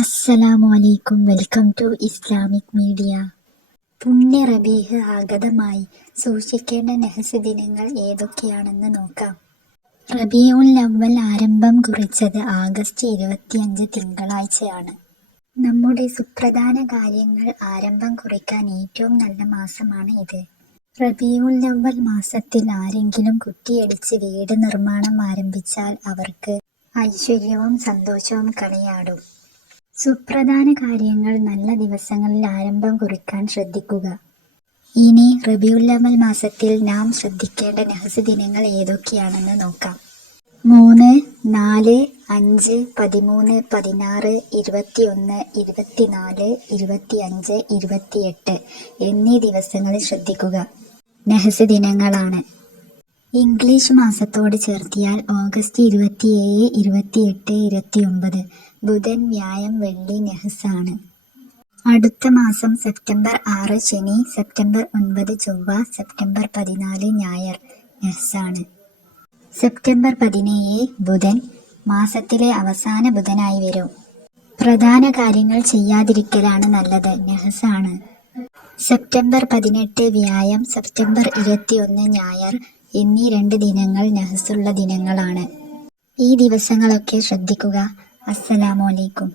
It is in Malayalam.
അസ്സലാമു അലൈക്കും. Welcome to Islamic media. പുണ്യ റബീഹ് ആഗതമായി. സൂക്ഷിക്കേണ്ട നഹ്സ് ദിനങ്ങൾ ഏതൊക്കെയാണെന്ന് നോക്കാം. റബീഉൽ അവ്വൽ ആരംഭം കുറിച്ചത് ആഗസ്റ്റ് 25 തിങ്കളാഴ്ചയാണ്. നമ്മുടെ സുപ്രധാന കാര്യങ്ങൾ ആരംഭം കുറിക്കാൻ ഏറ്റവും നല്ല മാസമാണ് ഇത്. റബീഉൽ അവ്വൽ മാസത്തിൽ ആരെങ്കിലും കുറ്റിയടിച്ച് വീട് നിർമ്മാണം ആരംഭിച്ചാൽ അവർക്ക് ഐശ്വര്യവും സന്തോഷവും കളിയാടും. സുപ്രധാന കാര്യങ്ങൾ നല്ല ദിവസങ്ങളിൽ ആരംഭം കുറിക്കാൻ ശ്രദ്ധിക്കുക. ഇനി റബീഉൽ അവ്വൽ മാസത്തിൽ നാം ശ്രദ്ധിക്കേണ്ട നഹ്സ് ദിനങ്ങൾ ഏതൊക്കെയാണെന്ന് നോക്കാം. 3, 4, 5, 13, 16, 21, 24, 25, 28 എന്നീ ദിവസങ്ങളിൽ ശ്രദ്ധിക്കുക. നഹ്സ് ദിനങ്ങളാണ്. ഇംഗ്ലീഷ് മാസത്തോട് ചേർത്തിയാൽ ഓഗസ്റ്റ് 27, 28, 29 ബുധൻ, വ്യാഴം, വെള്ളി നഹ്സാണ്. അടുത്ത മാസം സെപ്റ്റംബർ 6 ശനി, സെപ്റ്റംബർ 9 ചൊവ്വ, സെപ്റ്റംബർ 14 ഞായർ നഹ്സാണ്. സെപ്റ്റംബർ 17 ബുധൻ മാസത്തിലെ അവസാന ബുധനായി വരും. പ്രധാന കാര്യങ്ങൾ ചെയ്യാതിരിക്കലാണ് നല്ലത്, നഹ്സാണ്. സെപ്റ്റംബർ 18 വ്യാഴം, സെപ്റ്റംബർ 21 ഞായർ എന്നീ 2 ദിനങ്ങൾ നഹ്സുള്ള ദിനങ്ങളാണ്. ഈ ദിവസങ്ങളൊക്കെ ശ്രദ്ധിക്കുക. അസ്സലാമു അലൈക്കും.